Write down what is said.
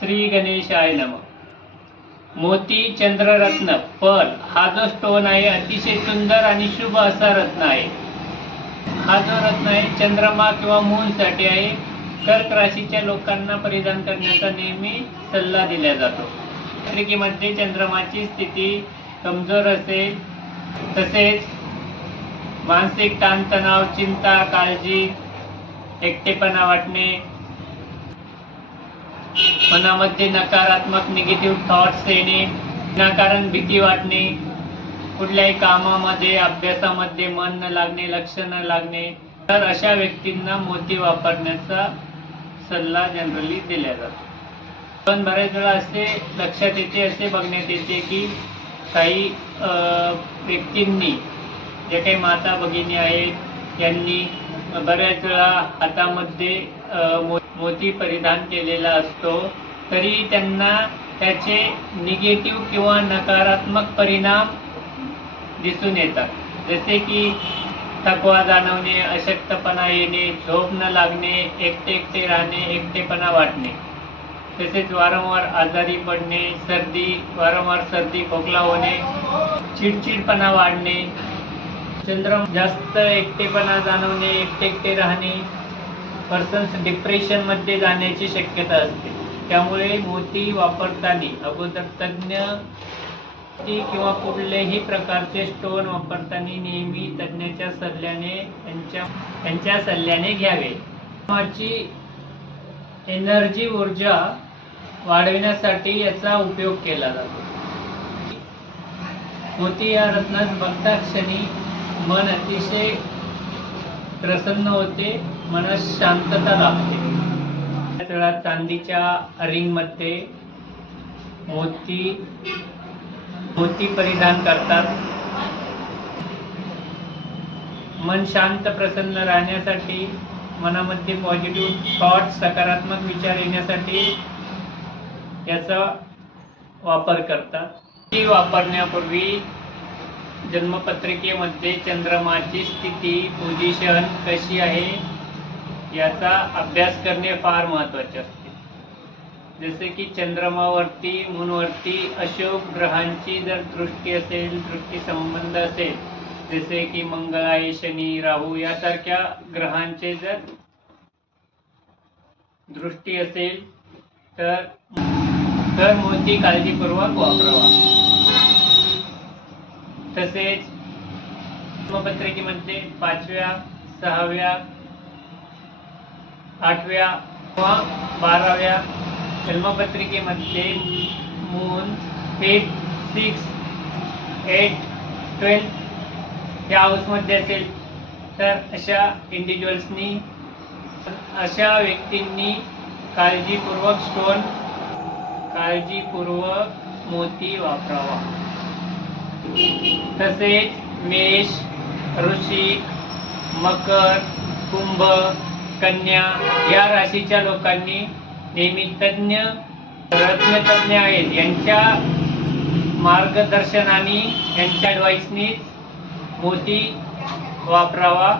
श्री गणेशाय नमः। मोती, चंद्ररत्न, पर्ल हा जो स्टोन आहे अतिशय सुंदर आणि शुभ असा रत्न आहे। हा जो रत्न आहे चंद्रमा किंवा मून साठी आहे। कर्क राशीच्या लोकांना परिधान करण्याचा नेहमी सल्ला दिला जातो। पत्रिकेमध्ये चंद्रमाची स्थिती कमजोर असेल, तसेच मानसिक ताणतणाव, चिंता, काळजी, एकटेपणा वाटणे, मनामध्ये नकारात्मक निगेटिव्ह थॉट्स येणे, विनाकारण भीती वाटणे, कुठल्याही कामामध्ये अभ्यासामध्ये मन न लागणे, लक्ष न लागणे, तर अशा व्यक्तींना मोती वापरण्याचा सल्ला जनरली दिला जातो। पण बरेच वेळा असे लक्षात येते, असे बघण्यात येते की काही व्यक्तींनी, जे काही माता भगिनी आहेत, यांनी बऱ्याच वेळा हातामध्ये मोती परिधान केलेला असतो, तरी त्यांना त्याचे निगेटिव्ह किंवा नकारात्मक परिणाम दिसून येतात। जसे की थकवा जाणवणे, अशक्तपणा येणे, झोप न लागणे, एकटे राहणे, एकटेपणा वाटणे, तसेच वारंवार आजारी पडणे, वारंवार सर्दी खोकला होणे, चिडचिडपणा वाढणे, जास्त एकटेपणा जाणवणे, एकटे राहणे, पर्सन्स डिप्रेशन मध्ये जाण्याची शक्यता असते। त्यामुळे मोती वापरताना अगोदर तज्ञ किंवा कुठल्याही प्रकारचे स्टोन वापरताना नेहमी तज्ञाच्या सल्ल्याने त्यांच्या सल्ल्याने घ्यावे। माझी एनर्जी, ऊर्जा वाढविण्यासाठी याचा उपयोग केला जातो। मोती या रत्नास बघता क्षणी मन अतिशय प्रसन्न होते, मनात शांतता लाभते। त्याच वेळा चांदीच्या रिंग मध्ये मोती परिधान करतात। मन शांत प्रसन्न राहण्यासाठी, मनामध्ये पॉझिटिव्ह थॉट, सकारात्मक विचार येण्यासाठी याचा वापर करतात। वापरण्यापूर्वी जन्मपत्रिकेमध्ये चंद्रमाची स्थिती, पोझिशन कशी आहे याचा अभ्यास करणे फार महत्त्वाचे असते। जसे की चंद्रमावरती, मूनवरती अशुभ ग्रहांची जर दृष्टी असेल, दृष्टी संबंध असेल, जसे की मंगळ आहे, शनी, राहू यासारख्या ग्रहांचे जर दृष्टी असेल तर मोती काळजीपूर्वक वापरावा। तसेच जन्मपत्रिकेमध्ये 5व्या, 6व्या, 8व्या किंवा 12व्या जन्मपत्रिकेमध्ये मून 5, 6, 8, 12 या हाऊसमध्ये असेल तर अशा व्यक्तींनी काळजीपूर्वक मोती वापरावा। तसेच मेष, वृश्चिक, मकर, कुंभ, कन्या या राशीच्या लोकांनी नेहमी रत्नतज्ञ आहेत यांच्या मार्गदर्शनाने, यांच्या ॲडवाइसनी मोती वापरावा।